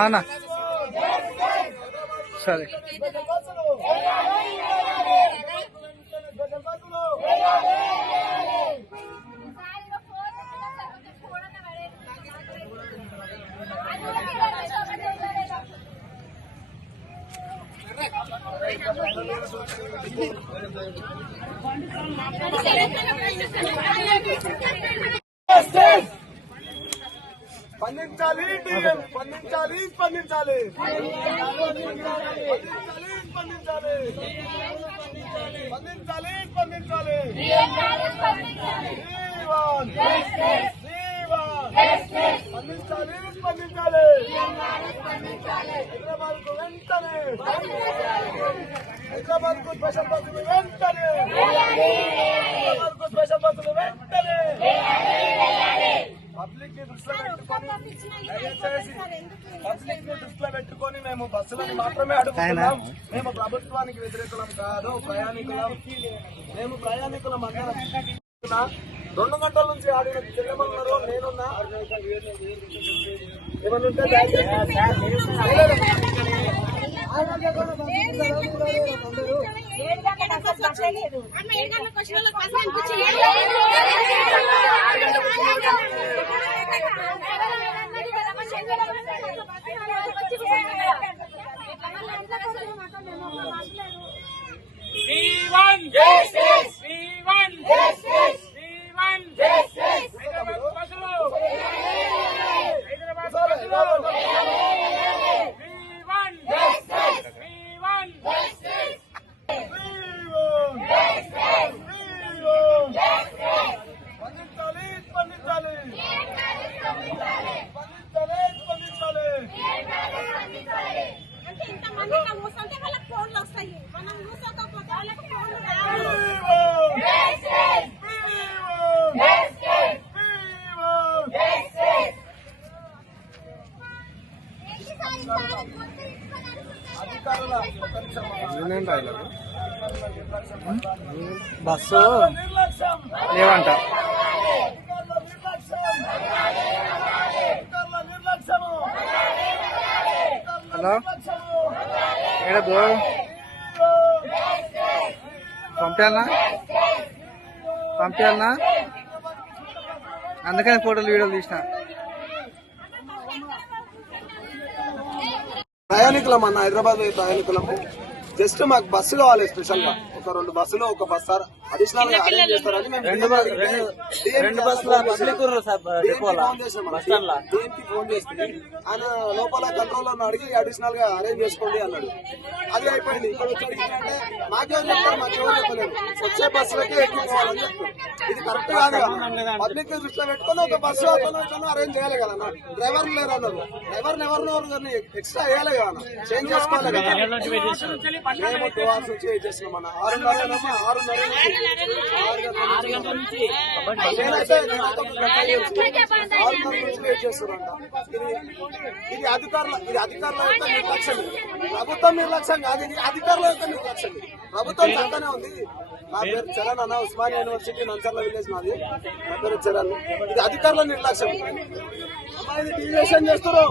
అవునా సరే. స్పందించాలి డిఎం, స్పందించాలి స్పందించాలి స్పందించాలి స్పందించాలి స్పందించాలి స్పందించాలి స్పందించాలి హైదరాబాద్ కు వెంటనే, హైదరాబాద్ కు స్పెషల్ బస్సులు వెంటనే, హైదరాబాద్ కు స్పెషల్ బస్సులు వెంటనే. పబ్లిక్ ని దృష్టిలో పెట్టుకొని మేము బస్సులను మాత్రమే అడుగుతున్నాం. మేము ప్రభుత్వానికి వ్యతిరేకులం కాదు, ప్రయాణికులం. మేము ప్రయాణికులం అందరం. 2 గంటల నుంచి ఆడిన చెల్లెమన్నారు, నేనున్నా. ఏమనుంటే బస్సు లేవంట. హలో ఏడబో పంపించాలనా అందుకని ఫోటోలు వీడియోలు తీసిన. ప్రయాణికులం అన్న, హైదరాబాద్ ప్రయాణికులము. జస్ట్ మాకు బస్సు కావాలి స్పెషల్ గా, ఒక 2 బస్సులు, ఒక బస్సు అడిషనల్ గా అరేంజ్ చేస్తారని మేము ఫోన్ చేస్తుంది. ఆయన లోపల కంట్రోలర్ అడిగి అడిషనల్ గా అరేంజ్ చేసుకోండి అన్నాడు. అది అయిపోయింది. ఇక్కడ వచ్చి అడిగిందంటే మాకేం చెప్తారు, మాకేమో చెప్పలేదు. వచ్చే బస్సులకి ఎక్కిపోవాలని చెప్తారు. ఇది కరెక్ట్ కాదు. పబ్లిక్ దృష్టిలో పెట్టుకుని ఒక బస్సు అతను అరేంజ్ చేయాలి కదా. డ్రైవర్ లేరు అన్నారు, డ్రైవర్ని ఎవరినెవరు కానీ ఎక్స్ట్రా వేయాలి కదా, చేంజ్ చేసుకోవాలి కదా. మేము 2 hours నుంచి వెయిట్ చేస్తున్నాం అన్న. 6:30 వెయిట్ చేస్తున్నారంట. ఇది అధికారుల యొక్క నిర్లక్ష్యం. ప్రభుత్వం నిర్లక్ష్యం కాదు, ఇది అధికారుల యొక్క నిర్లక్ష్యం. ప్రభుత్వం చక్కనే ఉంది. నా పేరు చరణ్ అన్న, ఉస్మానియా యూనివర్సిటీ నంచర్ల విలేజ్ నాది. నా పేరు చరణ్. ఇది అధికారుల నిర్లక్ష్యం. అమ్మా ఇది డీవియేషన్ చేస్తారు.